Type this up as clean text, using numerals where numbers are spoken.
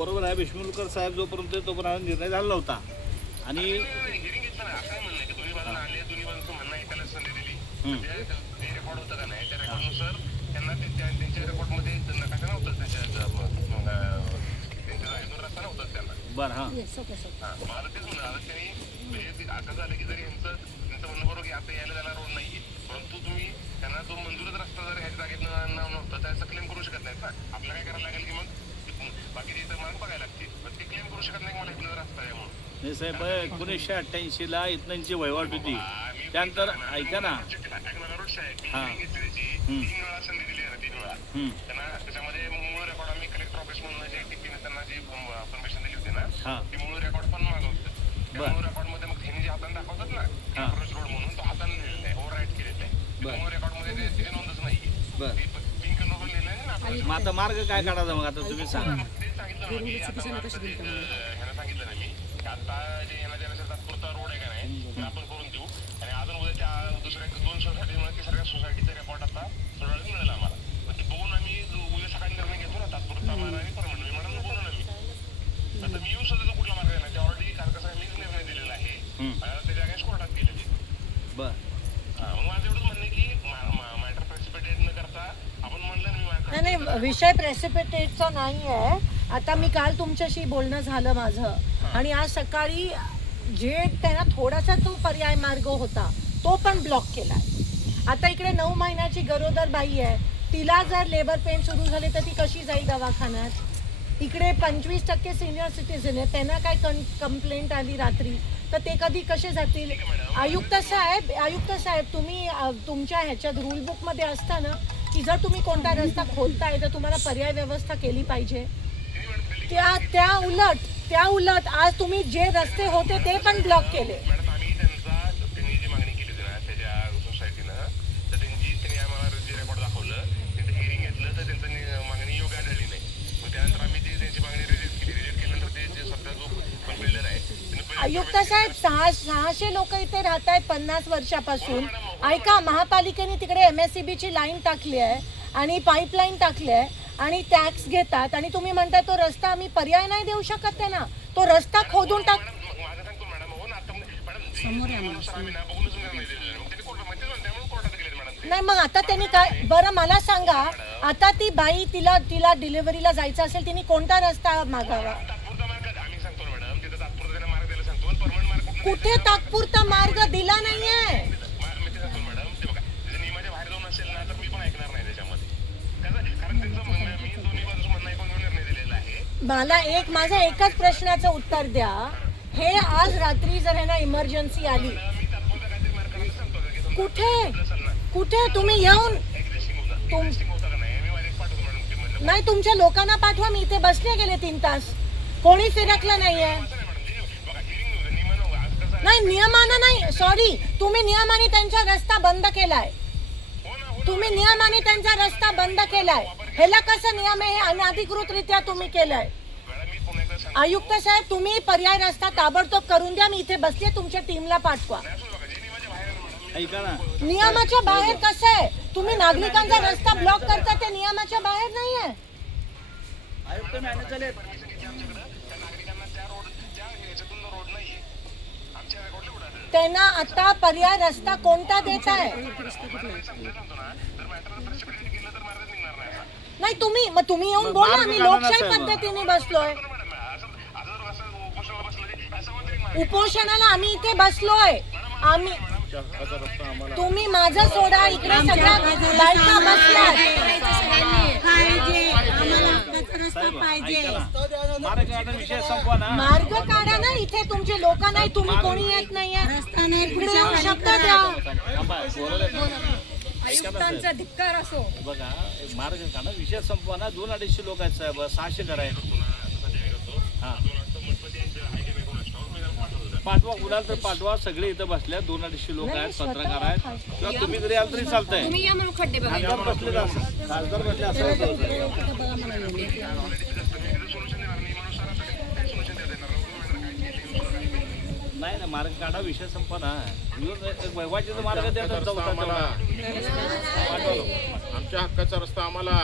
बरोबर आहे विष्णुलकर साहेब जोपर्यंत तोपर्यंत निर्णय झाला नव्हता आणि हिअरिंग घेतलं ना असं म्हणणं की दोन्ही बाजूला आले दोन्ही बाजूचं म्हणणं ऐकायला संधी दिली ते रेकॉर्ड होतं का नाही त्या रेकॉर्डनुसार त्यांना त्यांच्या रेकॉर्डमध्ये नकाशा नव्हतं त्यांच्या रस्ता नव्हताच त्यांना बरं हां मला तेच म्हणलं आता त्यांनी म्हणजे असं झालं की जरी त्यांचं म्हणणं बरोबर की आता यायला जायला रोड नाहीये परंतु तुम्ही त्यांना तो मंजूरच रस्ता जर ह्याच्या जागेत नव्हता त्याचा क्लेम करू शकत नाहीत ना आपल्याला काय करायला लागेल की मग बाकीचे इतर मार्ग बघायला लागतील पण ते क्लेम करू शकत नाही मला इथं रस्ता आहे म्हणून नाही साहेब 1988ला इथनंची वहिवाट होती त्यानंतर ऐका ना हां त्यांना त्याच्यामध्ये मूळ रेकॉर्ड आम्ही कलेक्टर ऑफिस म्हणून जे टीपीने त्यांना जी परमिशन दिली होती ना ती मूळ रेकॉर्ड पण मागवतो मूळ रेकॉर्ड मध्ये मग त्यांनी जे हाताने दाखवतात ना अप्रोच रोड म्हणून तो हाताने लिहिलेला आहे ओव्हर राईट केलेला आहे मूळ रेकॉर्ड मध्ये तिथे नोंदच नाही पिंक कलर लिहिलं आहे ना मग आता मार्ग काय काढायचा मग आता तुम्ही सांगा तेच सांगितलं ना की आता ह्यानं सांगितलं ना मी आता जे येणार जाण्याचा तात्पुरता रोड आहे का नाही ते आपण करून देऊ आणि अजून उद्या त्या दुसऱ्या 2 सोसायटी तिसऱ्या सोसायटीचा रेकॉर्ड आता थोडा वेळ मिळेल आम्हाला पण ते बघून आम्ही उद्या सकाळी निर्णय घेतो ना तात्पुरता मार्ग आणि परमनंट मी मॅडम बोलू ना मी आता मी येऊ शकतो कुठला मार्ग आहे ना ते ऑलरेडी कारण कसं मीच निर्णय दिलेला आहे त्याच्या अगेन्स्ट कोर्टात केलेली बरं मग माझं एवढंच म्हणणं की मॅटर प्रेसिपिटेट न करता आपण म्हणलं नाही विषय प्रेसिपिटेटचा नाही आहे आता मी काल तुमच्याशी बोलणं झालं माझं आणि आज सकाळी जे त्यांना थोडासा तो पर्याय मार्ग होता तो पण ब्लॉक केलाय आता इकडे 9 महिन्याची गरोदर बाई आहे तिला जर लेबर पेन सुरू झाले तर ती कशी जाईल दवाखान्यात इकडे 25% सिनियर सिटीजन आहे त्यांना काय कंप्लेंट आली रात्री तर ते कधी कसे जातील आयुक्त साहेब तुम्ही तुमच्या ह्याच्यात रूल बुकमध्ये असता ना की जर तुम्ही कोणता रस्ता खोदताय तर तुम्हाला पर्याय व्यवस्था केली पाहिजे त्या उलट आज तुम्ही जे रस्ते होते ते पण ब्लॉक केले त्यांनी जी मागणी केली होती ना त्याच्या सोसायटीनं तर त्यांनी आम्हाला जे रेकॉर्ड दाखवलं त्यांचं हिअरिंग घेतलं तर त्यांचं मागणी योग्य आढळली नाही मग त्यानंतर आम्ही त्यांची मागणी रिजेक्ट केल्यानंतर ते जे सध्या जो पण बिल्डर आहे आयुक्त साहेब 600 लोक इथे राहत आहेत 50 वर्षापासून ऐका महापालिकेने तिकडे MSCB ची लाईन टाकली आहे आणि पाईपलाईन टाकली आहे आणि टॅक्स घेतात आणि तुम्ही म्हणताय तो रस्ता आम्ही पर्याय नाही देऊ शकत त्यांना तो रस्ता खोदून टाक नाही मग आता त्यांनी काय बरं मला सांगा आता ती बाई तिला डिलिव्हरीला जायचं असेल तिने कोणता रस्ता मागावा कुठे तात्पुरता मार्ग दिला नाहीये मला माझा एकच प्रश्नाचं उत्तर द्या हे आज रात्री जर ह्यांना इमर्जन्सी आली कुठे तुम्ही येऊन नाही तुमच्या लोकांना पाठवा मी इथे बसले गेले 3 तास कोणी फिरकलं नाहीये नाही नियमानं नाही सॉरी तुम्ही नियमाने त्यांचा रस्ता बंद केलाय ह्याला कसा नियम आहे अनधिकृतरित्या तुम्ही केलाय आयुक्त साहेब तुम्ही पर्याय रस्ता ताबडतोब करून द्या मी इथे बसले तुमच्या टीमला पाठवा नियमाच्या बाहेर कसं आहे तुम्ही नागरिकांचा रस्ता ब्लॉक करता ते नियमाच्या बाहेर नाहीये त्यांना आता पर्याय रस्ता कोणता देत आहे नाही तुम्ही येऊन बोला आम्ही लोकशाही पद्धतीने बसलोय उपोषणाला आम्ही इथे बसलोय आम्ही तुम्ही माझं सोडा इकडे सगळ्या बायका बसल्या मार्ग काढा ना इथे तुमचे लोक नाही तुम्ही कोणी येत नाहीये इकडे येऊन शब्द द्या आयुक्तांचा धिक्कार असो बघा मार्ग काढा विषय संपवा ना 200-250 लोक आहेत साहेब 600 घर आहेत पाठवा कुणाला तर पाठवा सगळे इथं बसल्या 200-250 लोक आहेत पत्रकार आहेत किंवा तुम्ही जरी आलं तरी चालतंय तुम्ही या म्हणून खड्डे बघा खासदार बसले असं नाही ना मार्ग काढा विषय संपवा ना वैवाचे मार्ग द्या आमच्या हक्काचा रस्ता आम्हाला